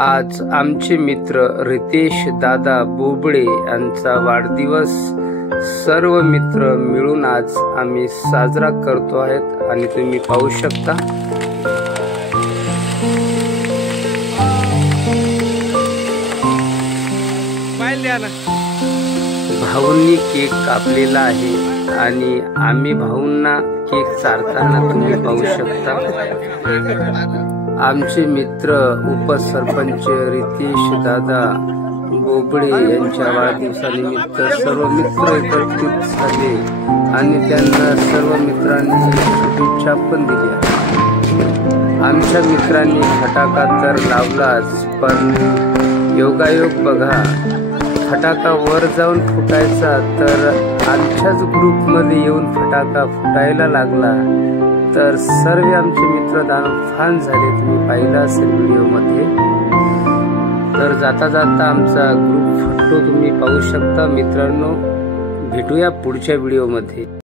आज आमचे मित्र रितेश दादा बोबडे यांचा वाढदिवस सर्व मित्र मिळून आज आम्ही साजरा करतो आहेत आणि तुम्ही पाहू शकता भाऊंनी केक कापलेला आहे आणि आम्ही भाऊंना केक चारताना तुम्ही पाहू शकता। आमचे मित्र उपसरपंच रितेश दादा बोबडे यांच्या वाढदिवसानिमित्त सर्व मित्र एकत्रित झाले आणि त्यांना सर्व मित्रांनी शुभेच्छा पण दिल्या। आमच्या मित्रांनी फटाका तर लावलाच, पण योगायोग बघा, फटाका वर जाऊन फुटायचा तर आमच्याच ग्रुपमध्ये येऊन फटाका फुटायला लागला, तर सर्व आमचे मित्र दानफान झाले। तुम्ही पाहिला असेल व्हिडिओमध्ये। तर जाता जाता आमचा ग्रुप फुटतो तुम्ही पाहू शकता मित्रांनो। भेटूया पुढच्या व्हिडिओमध्ये।